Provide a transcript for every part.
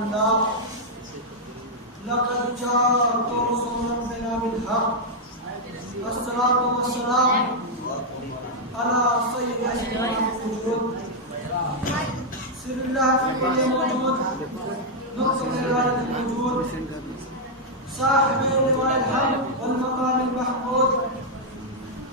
अल्लाह लक़द जाअकुम रसूलुम मिना बिल-हक़ वस्सलातु वस्सलाम अला सय्यिदिल मौजूद सिरिल्लाह फी कुल्लि मौजूद नुक़्ततल मौजूद साहिबे लिवाइल हक़ वल मक़ामिल महमूद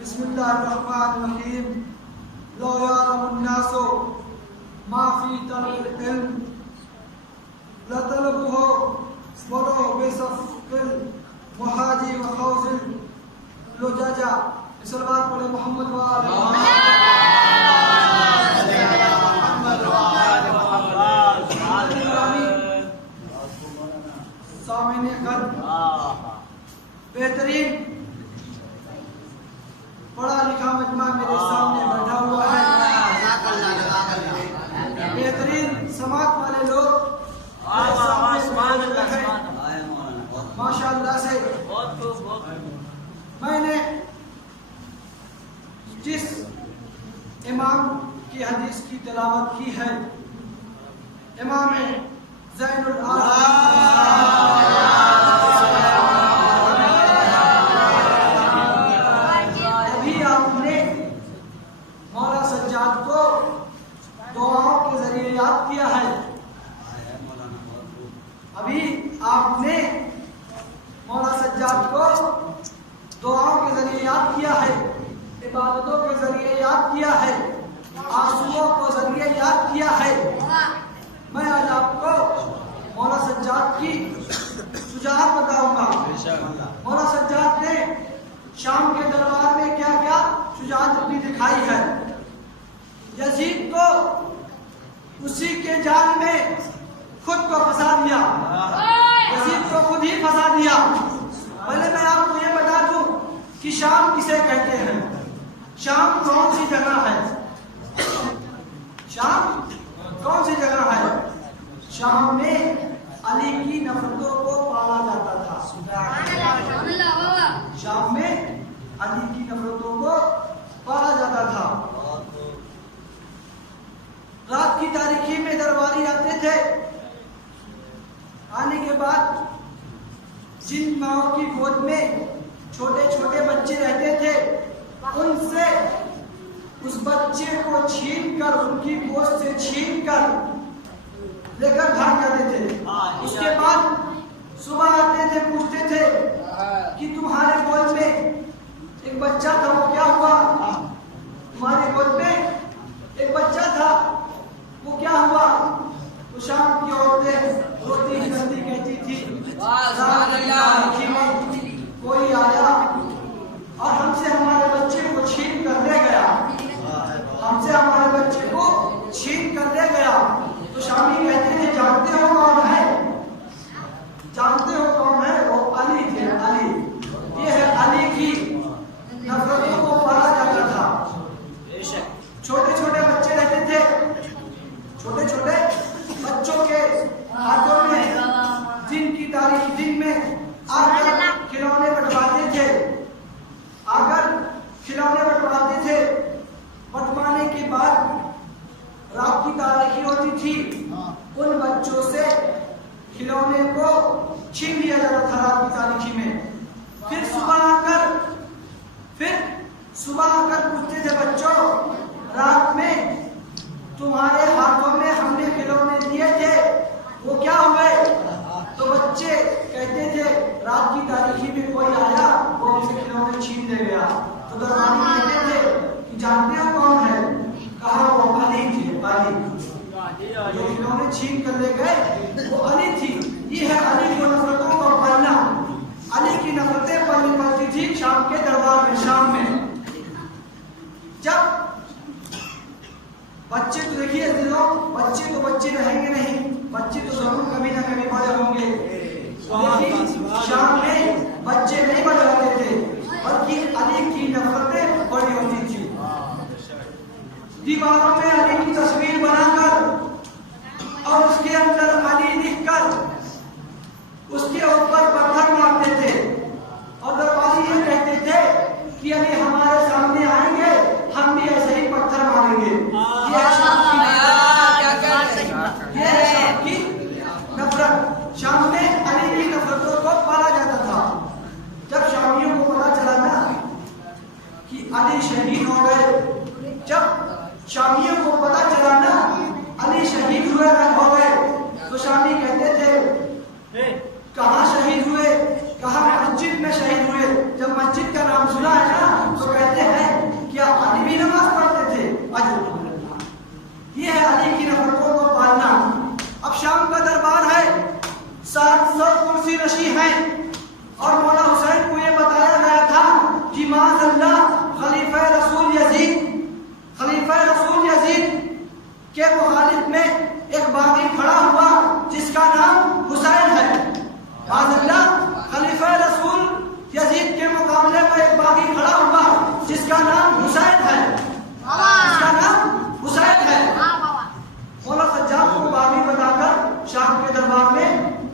बिस्मिल्लाहिर्रहमानिर्रहीम लो यालमुन्नासु मा फी तलबिल इल्म लतलबुहु वलो बिसफ़िल मुहाजी व खौज़िल लुजाजा। सल्लल्लाहु अलैहि मोहम्मद व आले सामने कर बेहतरीन पढ़ा लिखा मजमा मेरे सामने बैठा हुआ है। बेहतरीन समाज वाले लोग माशाअल्लाह से मैंने जिस इमाम की हदीस की तिलावत की है, इमाम ज़ैनुल अभी आपने मौला सज्जाद को दुआओं के जरिए याद किया है, इबादतों के जरिए याद किया है, आंसुओं को जरिए याद किया है। मैं आज आपको मौला सज्जाद की शुजाअत बताऊंगा। मौला सज्जाद ने शाम के दरबार में क्या क्या शुजाअत अपनी दिखाई है। यजीद को उसी के जाल में खुद को फंसा दिया, यजीद को खुद ही फंसा दिया। पहले मैं आपको ये बता दूं कि शाम किसे कहते हैं। शाम कौन सी जगह है? शाम कौन सी जगह है? शाम में अली की नफरतों को पाला जाता था। शाम में अली की नफरतों को पाला जाता था। रात की तारीखी में दरबारी आते थे। आने के बाद जिन माओ की गोद में छोटे छोटे बच्चे रहते थे, उनसे उस बच्चे को छीनकर, उनकी गोद से छीनकर लेकर भाग जाते थे। उसके बाद सुबह आते थे, पूछते थे कि तुम्हारे गोद में एक बच्चा था, वो क्या हुआ? तुम्हारे गोद में एक बच्चा था, वो क्या हुआ? तो शाम की औरतें रोती जल्दी कहती थी, कोई आया और हमसे हमारे बच्चे को छीन कर ले गया, हमसे हमारे बच्चे को छीन कर ले गया। तो शामी कहते थे, जानते हो कौन है? जानते हो कौन है? वो अली थे, अली। ये है अली की नफरतों को पाला जाता था। छोटे छोटे बच्चे रहते थे, छोटे छोटे बच्चों के हाथों में जिनकी तारीख दिन में आकर खिलौने बंटवाते थे, आकर खिलौने बंटवाते थे। बंटवाने के बाद रात की तारीखी होती थी, उन बच्चों से खिलौने को छीन लिया जाता था रात की तारीखी में। फिर सुबह आकर पूछते थे, बच्चों रात में तुम्हारे हाथों में हमने खिलौने दिए थे, वो क्या हुए? तो बच्चे कहते थे, रात की तारीखी में कोई आया, वो हमसे खिलौने छीन ले गया। तो दरबारी कहते थे कि जानते हो कौन है? कहा वो अली थी, अली। जो खिलौने छीन कर ले गए वो अली थी। ये है अली को नफरतों को पालना। अली की नफरतें पलनी पड़ती थी शाम के दरबार में। शाम में जब बच्चे, तो देखिए बच्चे तो बच्चे रहेंगे बच्चे तो जरूर कभी ना कभी बड़े होंगे, लेकिन शाम में बच्चे नहीं बड़े होते थे, बल्कि अली की नफरतें बड़ी होती थी। दीवारों में अली की तस्वीर बनाकर और उसके अंदर अली लिखकर उसके ऊपर पत्थर मारते थे और दरबारी ये कहते थे कि अली हमारे सामने आएंगे, हम भी ऐसे ही पत्थर मारेंगे। ये शाम की नफरत, शाम में अली की नफरतों को पाला जाता था। जब शामियों को पता चला ना कि अली शहीद हो गए, जब शामियों को पता चला ना अली शहीद हो गए, तो शामी कहते थे कहाँ शहीद हुए, कहाँ मस्जिद में शहीद हुए। जब मस्जिद का नाम सुना है ना तो कहते हैं क्या अली भी नमाज पढ़ते थे। ये है अली की नफरतों को पालना। अब शाम का दरबार है, 700 कुर्सी नशी हैं और मौला हुसैन को यह बताया गया था कि माज़अल्लाह खलीफा रसूल यजीद के मुखालिफ में एक बागी खड़ा हुआ जिसका नाम हुसैन है। माज़अल्लाह खलीफा रसूल यजीद के मुकाबले में एक बागी खड़ा हुआ जिसका नाम हुसैन है, जिसका नाम हुसैन है। मौला सज्जाद को बागी बताकर शाम के दरबार में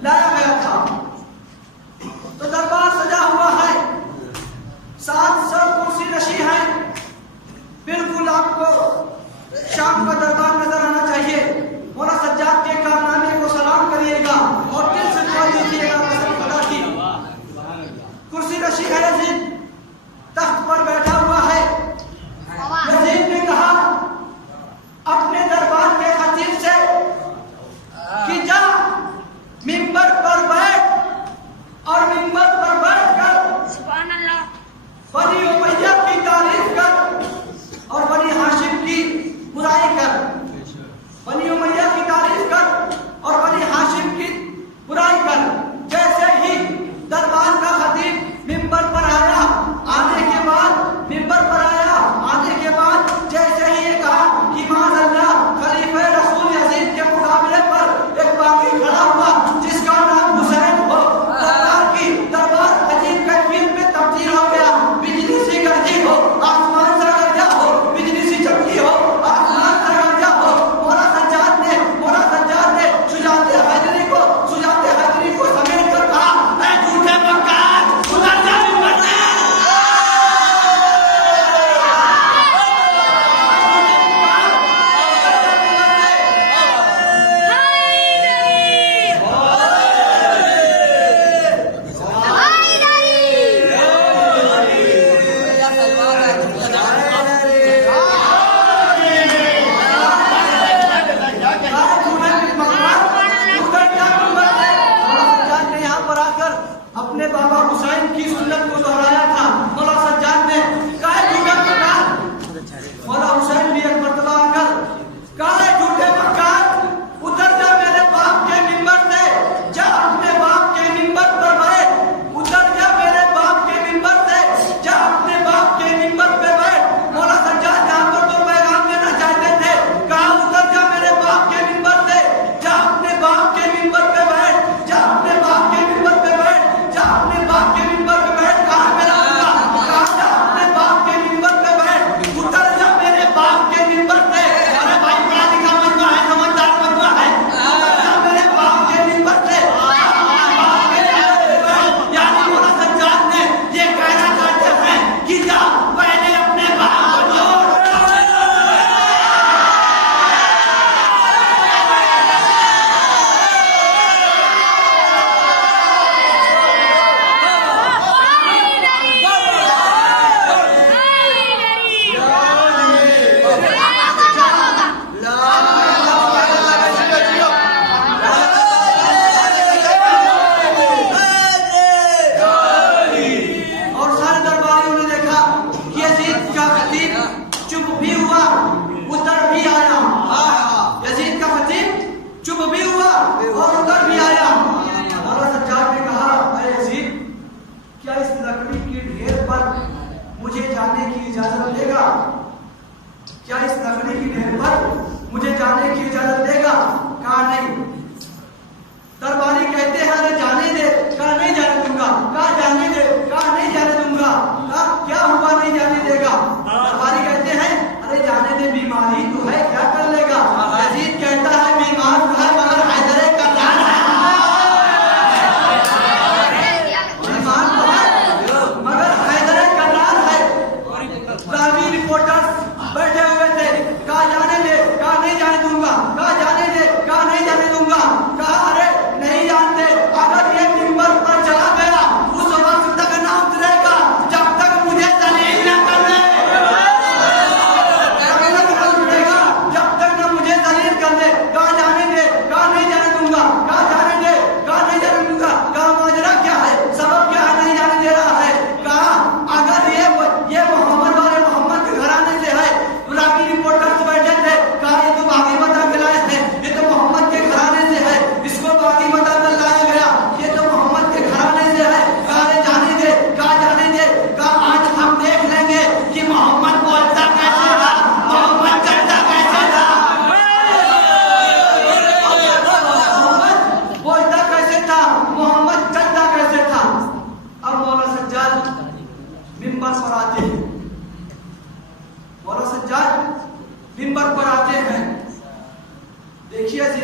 लाया गया था। तो दरबार सजा हुआ है, 700 कुर्सी नशी है। बिल्कुल आपको शाम का दरबार नजर आना चाहिए। मौला सज्जाद के कारनामे को सलाम करिएगा और दिल से दुआ दीजिएगा कसम खुदा की। कुर्सी नशी है यजीद, तख्त पर बैठा हुआ है। यजीद ने कहा अपने दरबार के खतीब से कि जा मिंबर पर बैठ और मिंबर पर बैठकर सुभान अल्लाह बनी उमैया की तारीफ कर और बनी हाशिम की बुराई कर। बनी उमैया की तारीफ कर और बनी हाशिम की बुराई कर। जैसे ही दरबार का खतीब मिंबर पर आया, आने के बाद मिंबर पर आया, आने के बाद जैसे ही ये कहा कि माज़अल्लाह खलीफा रसूल यजीद के मुकाबले पर एक बागी खड़ा हुआ जिसका नाम हुसैन हो, दरबार अजीब कैफियत में तब्दील हो गया। बिजली सी गर्जी हो, आसमान सा गर्जा हो, बिजली सी चमकी हो, आसमान सा गर्जा हो। मौला सज्जाद ने सुजाते हैदरी को समेट कर कहा, ऐ झूठे मक्कार, उधर जा मिंबर से। अपने बाबा हुसैन की सुन्नत को दोहराया था। मौला सज्जाद ने कहा झूठे मक्कार, मौला हुसैन भी एक मर्तबा आकर कहा झूठे मक्कार, उतर जा मेरे बाप के मिंबर से, जा अपने बाप के मिंबर पर बैठ। उतर जा मेरे बाप के मिंबर से, जा अपने बाप के मिंबर पे बैठ। मौला सज्जाद जहां पर तो पैगाम देना चाहते थे, कहा उतर जा मेरे बाप के मिंबर से, जा अपने बाप के मिंबर पे बैठ, जा अपने बाप के मिंबर पे बैठ, जा अपने बाप के मिंबर पे बैठ। कहा मेरा अल्लाह, कहा जा अपने बाप के मिंबर पे बैठ, उतर जा मेरे बाप के मिंबर से। अरे भाई पढ़ा लिखा मजमा है, समझदार मजमा है, उतर जा मेरे बाप के मिंबर से, बाप के मिंबर पे बैठ। यानी मौला सज्जाद ने ये कहना चाहते हैं कि जा पहले अपने बाप को जोड़। और सारे दरबारियों ने देखा कि यजीद का खतीब चुप भी हुआ, उतर भी आया। यजीद का खतीब चुप भी हुआ और उतर भी आया। मौला सज्जाद ने कहा, अरे यजीद, क्या इस लकड़ी की ढेर पर मुझे जाने की इजाजत देगा? क्या इस लकड़ी की ढेर पर मुझे जाने की इजाजत देगा? कहा नहीं,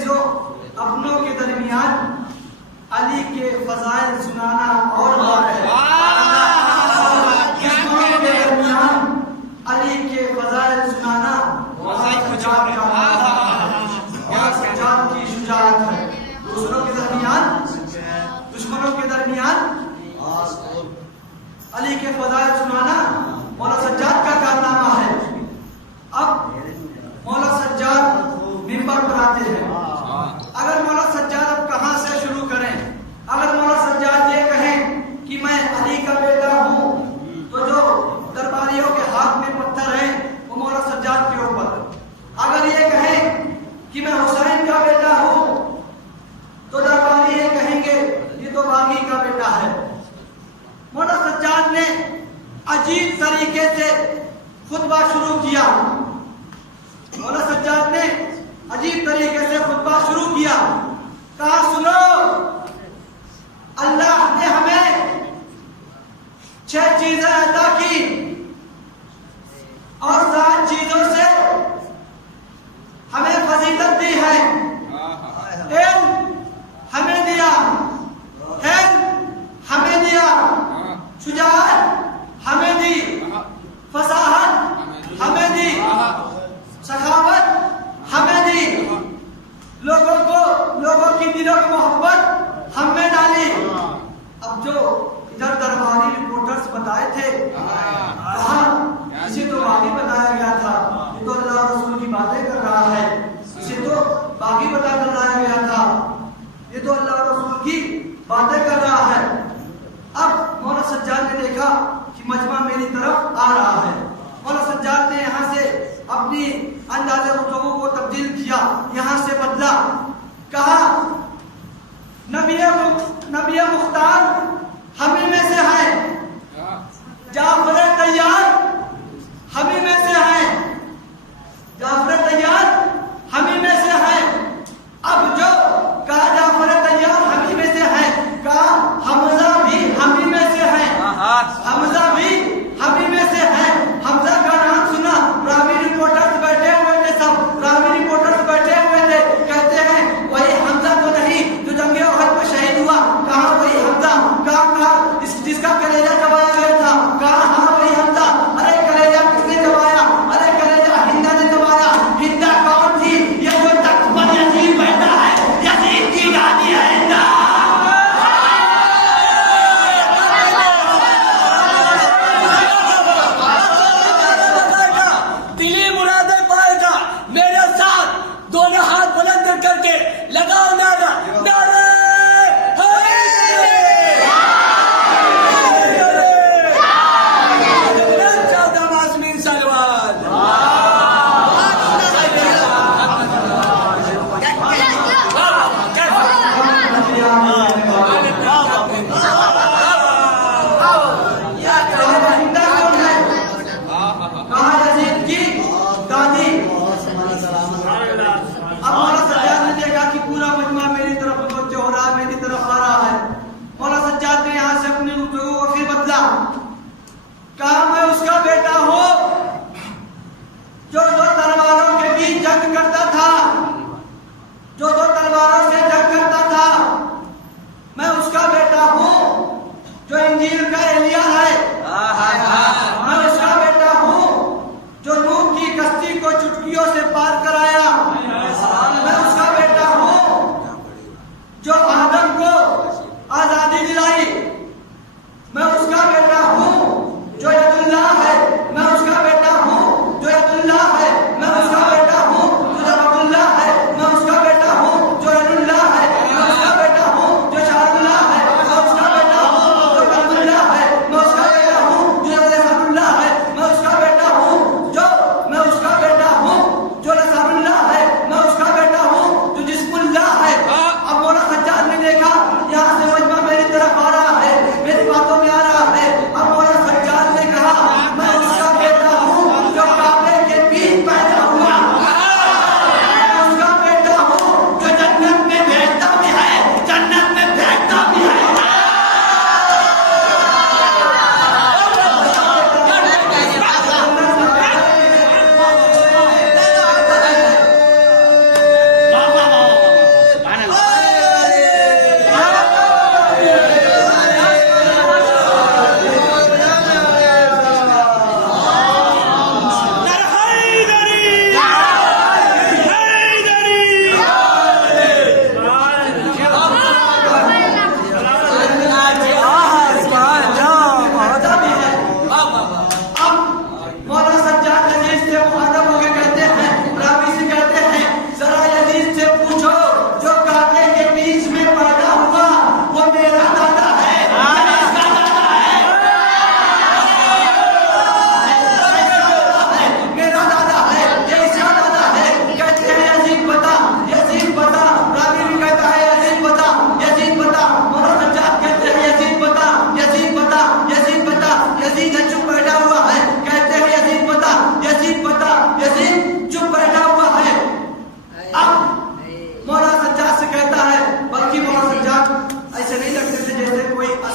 अजीजों, अपनों के दरमियान अली के फजाइल सुनाना और बात है। दुश्मनों के दरमियान अली के फजाइल सुनाना सज्जाद की शुजाअत है। दुश्मनों के दरमियान अली के फजाइल सुनाना मौला सज्जाद का कारनामा है। अब मौला सज्जाद मिंबर पर आते हैं। अगर मौला सज्जाद अब कहां से शुरू करें? अगर मौला सज्जाद ये कहें कि मैं अली का बेटा हूं, तो जो दरबारियों के हाथ में पत्थर है वो मौला सज्जाद के ऊपर। अगर ये कहें कि मैं हुसैन का बेटा हूं, तो दरबारी ये कहेंगे ये तो बागी का बेटा है। मौला सज्जाद ने अजीब तरीके से खुतबा शुरू किया। मौला सज्जाद ने अजीब तरीके से खुतबा शुरू किया। कहा, सुनो, अल्लाह ने हमें 6 चीजें अता की और 7 चीजों से हमें फजीलत दी है। हमें दिया, हमें दिया, शुजाअत हमें दी, फसाहत हमें दी, सखावत हमें दी, लोगों की दिलों की मोहब्बत हमें डाली। अब जो इधर दरबारी रिपोर्टर्स बताए थे, कहा इसे तो बागी बताया गया था, ये तो अल्लाह रसूल की बातें कर रहा है, इसे तो बागी बता कर लाया गया था, ये तो अल्लाह रसूल की बातें कर रहा है। अब मौला सज्जाद ने देखा कि मजमा मेरी तरफ आ रहा है। मौला सज्जाद ने यहाँ से अपनी अंदाज़े गुफ्तगू को तब्दील किया, यहाँ से बदला। कहा, नबी मुख्तार हमी में से है, जाफर तैयार हमी में से है, जाफर तैयार हमी में से है। अब जो कहा जाफर तैयार हमी में से है, कहा हमजा भी हमी में से है, हमजा भी हमी में से है। हमजा का नाम सुना, रावी रिपोर्टर्स बैठे हुए थे, सब रावी रिपोर्टर्स बैठे हुए थे, कहते हैं वही हमजा तो नहीं जो जंगे उहद में शहीद हुआ। कहा वही हमजा? कहा जिसका कलेजा दबाया गया था? कहा हाँ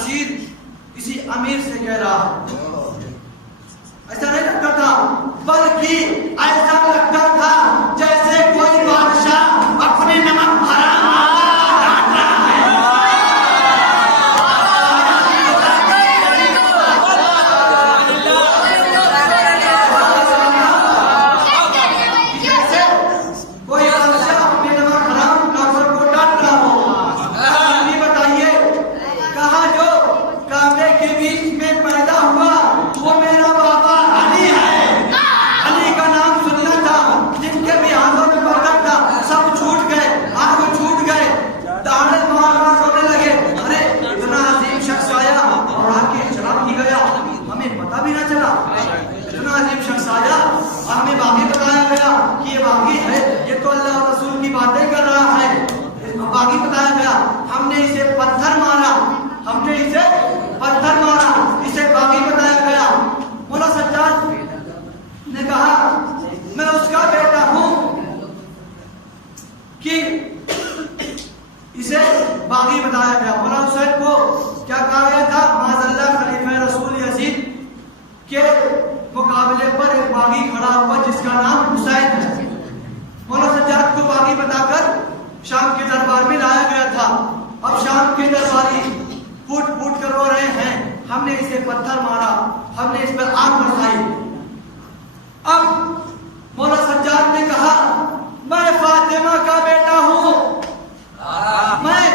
अशीर किसी अमीर से कह रहा है। ऐसा नहीं लगता था, बल्कि ऐसा लगता था जैसे कोई बादशाह अपने नमक हराम डांट रहा है। जैसे कोई बादशाह अपने नमक हराम काफिर को डांट रहा हो। ये बताइए, कहा जो काबे के बीच में पैदा हुआ वो मेरा बाबा अली है। अली का नाम सुनना था, जिनके भी हाथों में पकड़ था सब छूट गए, आंख छूट गए, ताड़े मारना रोने लगे। अरे इतना अजीम शख्स आया और आके चला ही गया, हमें पता भी ना चला। इतना अजीम शख्स आया और हमें बाकी बताया गया कि ये बाकी है, ये तो अल्लाह और रसूल की बातें कर रहा है। बाकी बताया गया, हमने इसे पत्थर मारा, हमने इसे पत्थर मारा, इसे बाकी बताया गया। मौला सज्जाद ने कहा मैं उसका बेटा हूं कि इसे बागी बताया गया। मौला हुसैन को क्या कहा गया था? माज़अल्लाह खलीफा रसूल यजीद के मुकाबले पर एक बागी खड़ा हुआ जिसका नाम हुसैन है। मौला सज्जाद को बागी बताकर शाम के दरबार में लाया गया था। अब शाम के दरबारी फूट फूट कर रो रहे हैं, हमने इसे पत्थर मारा, हमने इस पर आग बरसाई। अब मौला सज्जाद ने कहा मैं फातिमा का बेटा हूं, मैं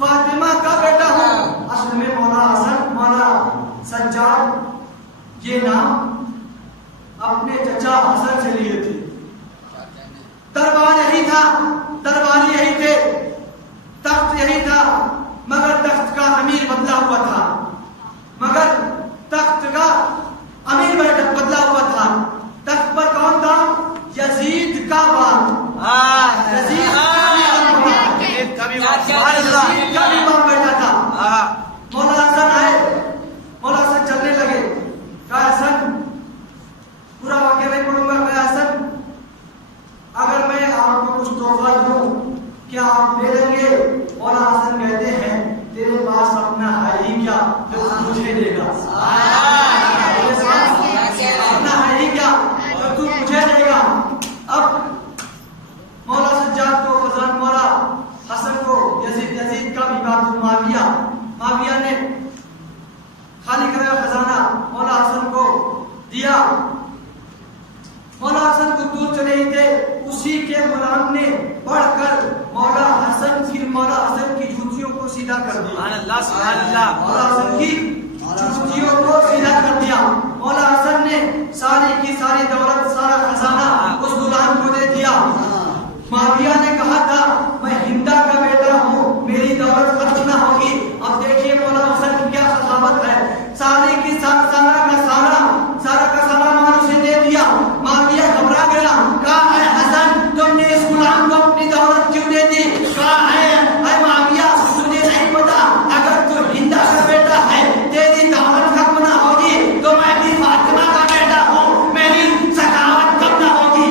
फातिमा का बेटा हूं। असल में मौला सज्जाद ये नाम अपने चचा हसन से लिए थे। दरबार यही था, दरबार यही थे, तख्त यही था, मगर तख्त का अमीर बदला हुआ था, मगर तख्त का अमीर बदला हुआ था। तख्त पर कौन था? यजीद का बाप, यजीद का भी बाप बैठा था। मौला हसन आए, मौला हसन चलने लगे। कहा हसन, पूरा वाक्य नहीं पढ़ूंगा। कहा हसन, अगर मैं आपको कुछ तोहफा दूं क्या आप ले लेंगे? मौला हसन कहते हैं तेरे पास अपना है ही क्या जो तू मुझे देगा? तेरे पास अपना है ही क्या जो तू मुझे देगा? अब मौला सज्जाद को फजल मौला हसन को यजीद का भी बात माविया ने खाली करा खजाना मौला हसन को दिया। मौला हसन को दूर चले ही थे, उसी के गुलाम ने बढ़कर मौला हसन की जूतियों को सीधा कर दिया। मौला हसन की जूतियों को सीधा कर दिया। मौला हसन ने सारी की सारी दौलत, सारा खजाना उस गुलाम को दे दिया। माविया ने कहा था मैं हिंदा का बेटा हूँ, मेरी दौलत खर्च ना होगी। अब देखिए मौला हसन की क्या सखावत है, सारी की सारा का सारा माल उसे दे दिया। माविया घबरा गया, कहा है हसन तुमने इस गुलाम को अपनी दौलत क्यों दे दी? कहा है माविया तुझे नहीं पता, अगर तू हिंदा का बेटा है तेरी दौलत कब ना होगी, तो मैं भी फातिमा का बेटा हूँ, मेरी सखावत कब ना होगी?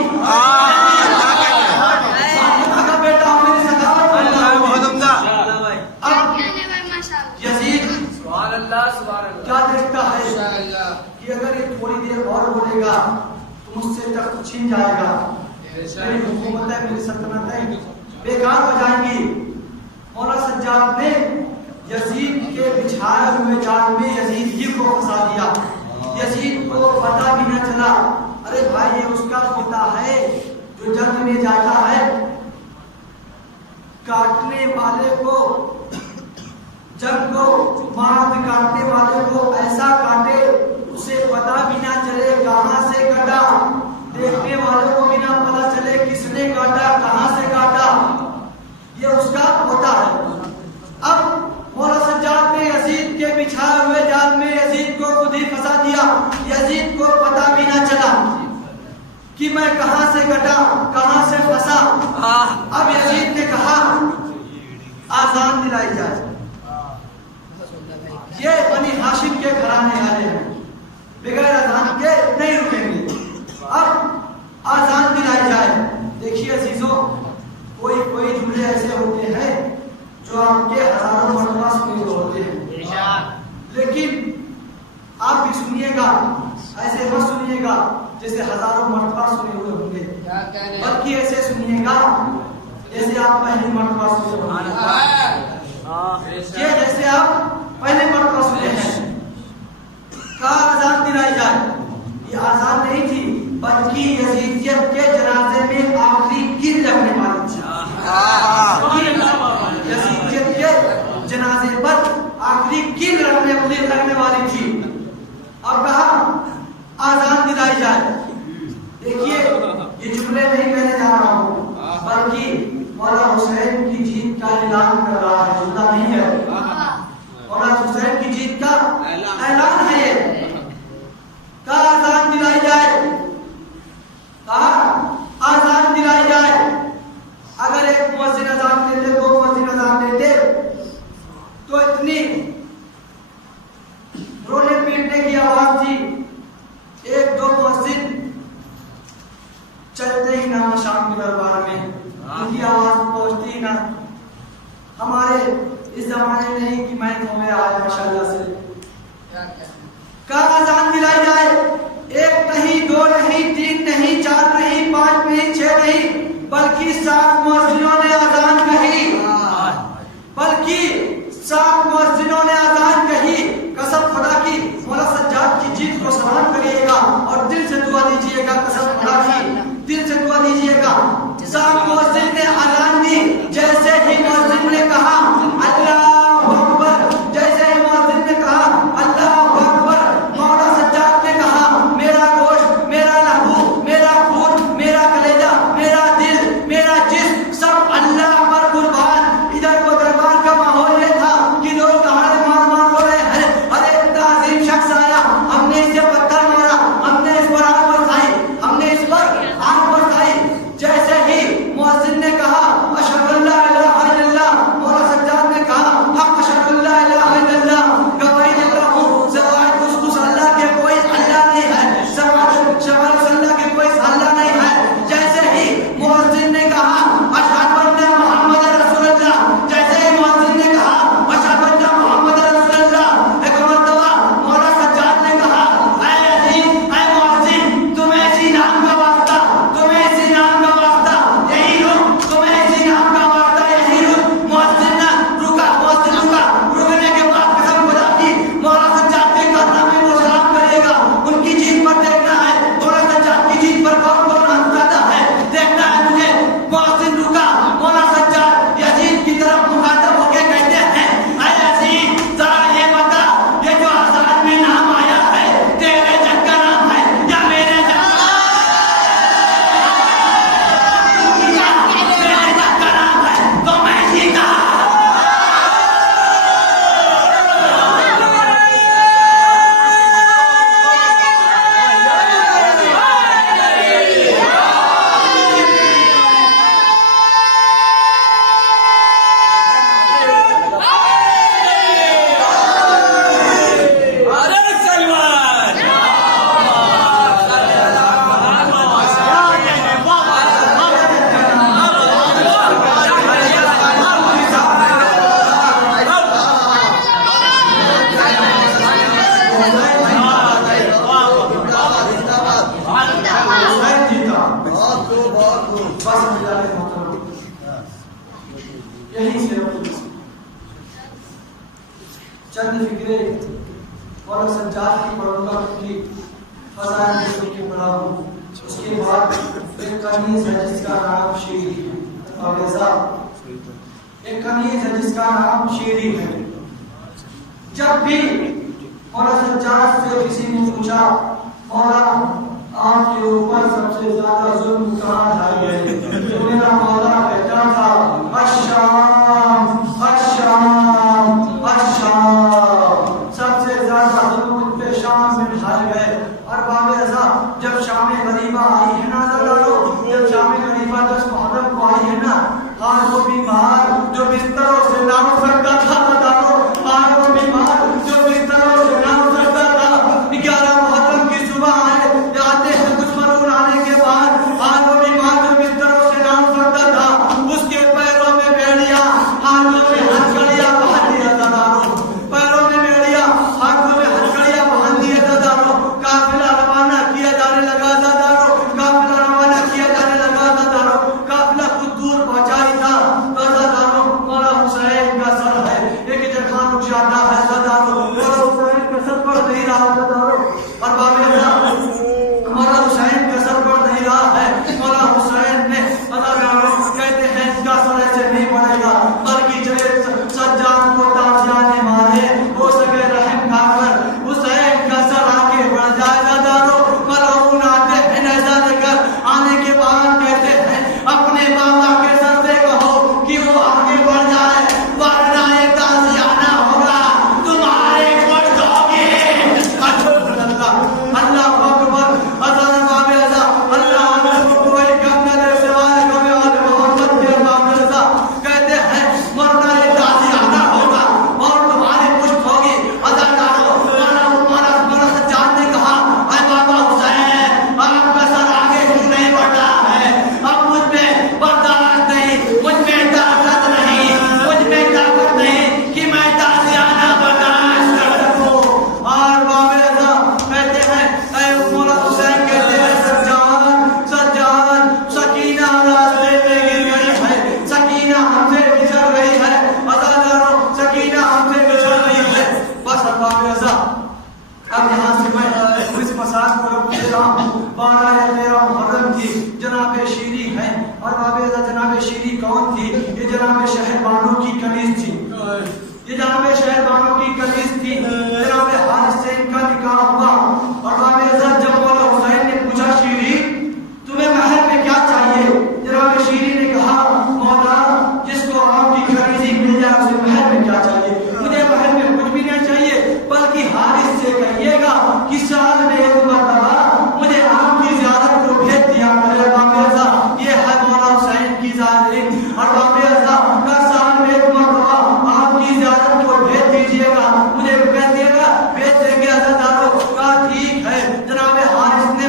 फातिमा का बेटा हूँ, मेरी सखावत कब ना होगी? अब यजीद क्या देखता है कि अगर ये थोड़ी देर और बोलेगा तो मुझसे तख्त छीन जाएगा, मेरी हुकूमत है, मेरी सल्तनत है बेकार हो जाएंगी। मौला सज्जाद ने यजीद के बिछाए हुए जाल में यजीद ही को फंसा दिया। यजीद को पता भी न चला। अरे भाई ये उसका पोता है जो जंग में जाता है, काटने वाले को जंग को मार काटने वाले को ऐसा काटे उसे पता भी ना चले कहां से कटा, देखने वालों को भी ना पता चले किसने काटा, कहां से काटा, ये उसका होता है। अब मौला सज्जाद ने यजीद के बिछाए हुए जाल में यजीद को खुद ही फंसा दिया। यजीद को पता भी ना चला कि मैं कहां से कटा, कहां से फंसा। अब यजीद ने कहा आजान दिलाई जाए, ये बनी हाशिम के घराने वाले हैं, बगैर आजान के नहीं रुकेंगे। अब आजान दिलाई जाए। देखिए अजीजों, कोई जुमले ऐसे होते हैं जो आपके हजारों मरतबा सुने होते हैं। आप पहली मर्तबा सुने, ये जैसे आप पहले मर्तबा सुने हैं, का आजान दिलाई जाए, ये आजान नहीं थी बल्कि यजीदियत के जनाजे में आखिरी कील रखने वाली थी। यजीदियत के जनाजे पर आखिरी कील रखने वाली थी। अब कहा आजान दिलाई जाए। देखिए ये जुमले नहीं कहने जा रहा हूँ, बल्कि मौला हुसैन की जीत का ऐलान कर रहा है, जुमला नहीं है। मौला हुसैन की जीत का ऐलान है ये। का आजान दिलाई जाए, कहा आजान दिलाई जाए। अगर एक मुअज्जिन अजान देते, दो मुअज्जिन अजान देते तो इतनी रोने पीटने की आवाज थी। एक दो मुअज्जिन चलते ही ना शाम के दरबार में, उनकी आवाज पहुंचती ही ना। हमारे इस जमाने में नहीं कि मैं हो गया है माशाल्लाह से। का आजान दिलाई जाए, एक नहीं, दो नहीं, तीन नहीं, चार नहीं, पांच नहीं, छह नहीं, बल्कि 7 मुअज्जिनों ने आजान कही, बल्कि 7 मुअज्जिनों ने आजान कही। कसम खुदा की, मौला सज्जाद की जीत को सलाम करिएगा और दिल से दुआ दीजिएगा। कसम खुदा की, दिल से दुआ दीजिएगा। 7 मुअज्जिन ने आजान दी। जैसे ही मुअज्जिन ने कहा अल्लाहु अकबर, जैसे ही मुअज्जिन ने कहा अल्लाहु अकबर, मौला सज्जाद ने कहा मेरा गोश्त, मेरा लहू, मेरा खून, मेरा कलेजा, मेरा दिल, मेरा जिस्म सब अल्लाह पर कुर्बान। इधर को दरबार का माहौल ये था कि लोग दहाड़े मार मार हो रहे हैं। अरे इतना अजीम शख्स आया, हमने इसे पत्थर मारा, हमने इस पर आग बरसाई, हमने इस पर आग बरसाई। जैसे ही मुअज्जिन ने कहा अशहदु अल्ला इलाहा इल्लल्लाह, मौला सज्जाद ने कहा हक अशहदु अल्ला इलाहा इल्लल्लाह, गवाही देता हूं सिवाय उस अल्लाह के कोई अल्लाह नहीं है, सिवाय उस अल्लाह के कोई अल्लाह नहीं है। जैसे ही मुअज्जिन ने कहा अशहदु अन्ना मुहम्मद रसूलुल्लाह, जैसे ही मुअज्जिन ने कहा अशहदु अन्ना मुहम्मद रसूलुल्लाह, एक मर्तबा मौला सज्जाद ने कहा ऐ अजीम, ऐ मुअज्जिन, तुम्हें इसी नाम का वास्ता, तुम्हें इसी नाम का वास्ता, यही रुक, तुम्हें इसी नाम का वास्ता, यही रुक। मुअज्जिन रुका, मुअज्जिन रुका। रुकने के बाद कसम खुदा की, मौला सज्जाद के कारनामे को सलाम करिएगा। उनकी जीत पर देखना है, मौला सज्जाद की जीत पर कौन कौन हंसता है देखना है मुझे। मुअज्जिन रुका, मौला सज्जाद यजीद की तरफ मुखातब होके कहते हैं ऐ यजीद, जरा ये बता, ये जो आजान में नाम आया है तेरे जग का नाम है या मेरे जग का? मेरे जग का नाम है तो मैं जीता। हुसैन जीता। बस यही से चंद फिक्रे मौला सज्जाद की पढ़ूंगा, की फज़ाइल की पढ़ाऊं। उसके बाद एक कनीज है जिसका नाम शेरी है, और ऐसा एक कनीज है जिसका नाम शेरी है। जब भी मौला सज्जाद से किसी ने पूछा मौला आपके ऊपर सबसे ज्यादा जुल्म कहाँ ढाए गए, तो मेरा मौला कहता था अश्शाम, अश्शाम, अश्शाम। सबसे ज्यादा जुल्म उन पे शाम में ढाए गए। और बाबे अज़ा जब शाम गरीबा आई है ना, जब शाम गरीबा 10 मुहर्रम को आई है ना, आज वो बीमार जो बिस्तरों से ना उठ सकता था, आज वो बीमार जो बिस्तरों से ना उठ सकता था। 11 मुहर्रम की सुबह आते हैं कुछ मरून आने के बाद, आज वो बीमार जो बिस्तरों से ना उठ सकता था, उसके पैरों में बेड़िया, हाथों में हथकड़ियां बांध दिया था दारों, पैरों में बेड़िया, हाथों में हथकड़ियां बांध दिया था दारों। काफिला रवाना किया जाने लगा था दारों, काफिला रवाना किया जाने लगा था दारों। काफिला कुछ दूर पहुंचा ही था शहरबानों की कनीज थी। ये जनाब शहरबानों की कनीज थी। जनाब हारिस से इनका निकाह हुआ और जब मौला हुसैन ने पूछा, शीरी तुम्हें महल में क्या चाहिए? जनाब शीरी ने कहा, मौला जिसको आपकी कनीजी मिल जाए उसे महल में क्या चाहिए? मुझे महल में कुछ भी नहीं चाहिए, बल्कि हारिस से कहिएगा कि साल में एक मरतबा मुझे आपकी ज़ियारत को भेज दिया करे। ये है मौला हुसैन की ज़ाहिर और का साल में एक मरतबा आपकी ज़ियारत को भेज दीजिएगा, मुझे भेज दिएगा, भेज देंगे। अज़ादारों का ठीक है। जनाब हारिस ने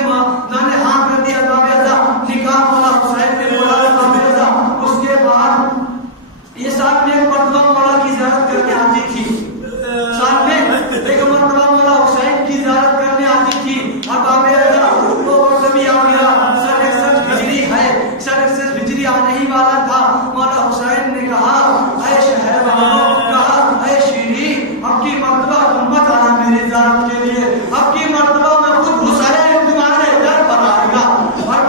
हाँ कर दिया। निकाह मौला हुसैन ने बोला। उसके बाद ये साल में एक मरतबा मौला की ज़ियारत करने आती थी। साल में एक मरतबा मौला हुसैन की ज़ियारत करने आती थी। और वो वक्त भी आ गया, सन 61 हिजरी है, सन 61 हिजरी आने ही वाला था। मौला हुसैन ने कहा, ऐ शहरबानों, कहा ऐ शीरी, अब की मरतबा उम्मत आना मेरी ज़ियारत के लिए। अब की मरतबा मैं खुद हुसैन तुम्हारे घर पर आएगा और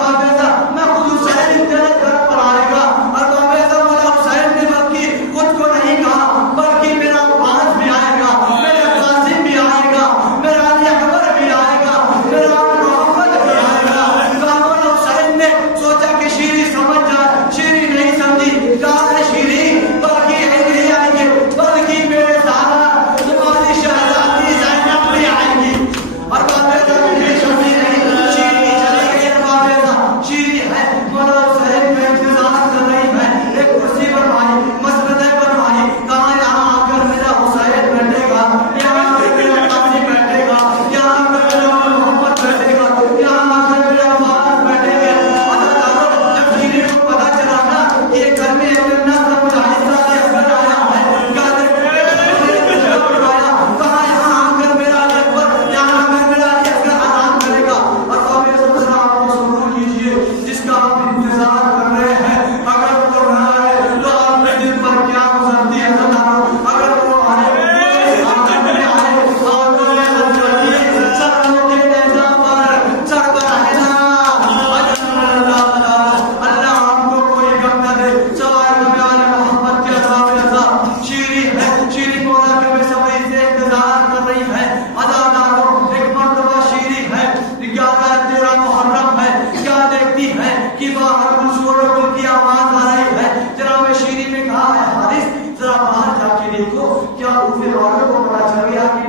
मैं खुद हुसैन तेरे घर पर आएगा। और मौला हुसैन ने बल्कि खुद को नहीं कहा, बल्कि मेरा बाज भी आएगा, मेरा कासिम भी आएगा, मेरा अली अकबर भी आएगा, मेरा मोहम्मद भी आएगा। मौला हुसैन ने सोचा कि शीरी समझ जाए, शीरी नहीं समझी। कहा शीरी बल्कि नहीं आएंगे, बल्कि मेरे सारा तुम्हारी शहजादी ज़ैनब भी आएगी। और शीरी चली गई। शीरी है मौला हुसैन का इंतजार कर रही है। एक कुर्सी बनवाई, मसनदे बनवाई, कहा यहाँ आकर मेरा हुसैन बैठेगा, यहाँ आकर मेरा कासिम बैठेगा, यहाँ आकर मेरा मोहम्मद बैठेगा, यहाँ आकर मेरा अब्बास बैठेंगे। जब शीरी को पता चला ना ये घर में एक नस्ल मुजाहिदा से अकबर आया है, कहा यहाँ आकर मेरा अकबर, यहाँ आकर मेरा अकबर आराम करेगा। और आप सब्र कीजिए, जिसका आप इंतजार कर रहे हैं, अगर वो रहा है तो आपके दिल पर क्या गुजरती है। अगर वो आए अल्लाह आपको कोई गम न दे। मोहम्मद के शीरी मौला के बेसब्री से इंतजार कर रही है। अज़ादारों एक मरतबा शीरी है, 11 मुहर्रम है, क्या देखती है कि बाहर कुछ लोगों की आवाज आ रही है। जनाब शीरी ने कहा, है हारिस जरा बाहर जाके देखो, क्या ऊपर वालों को पता चल गया कि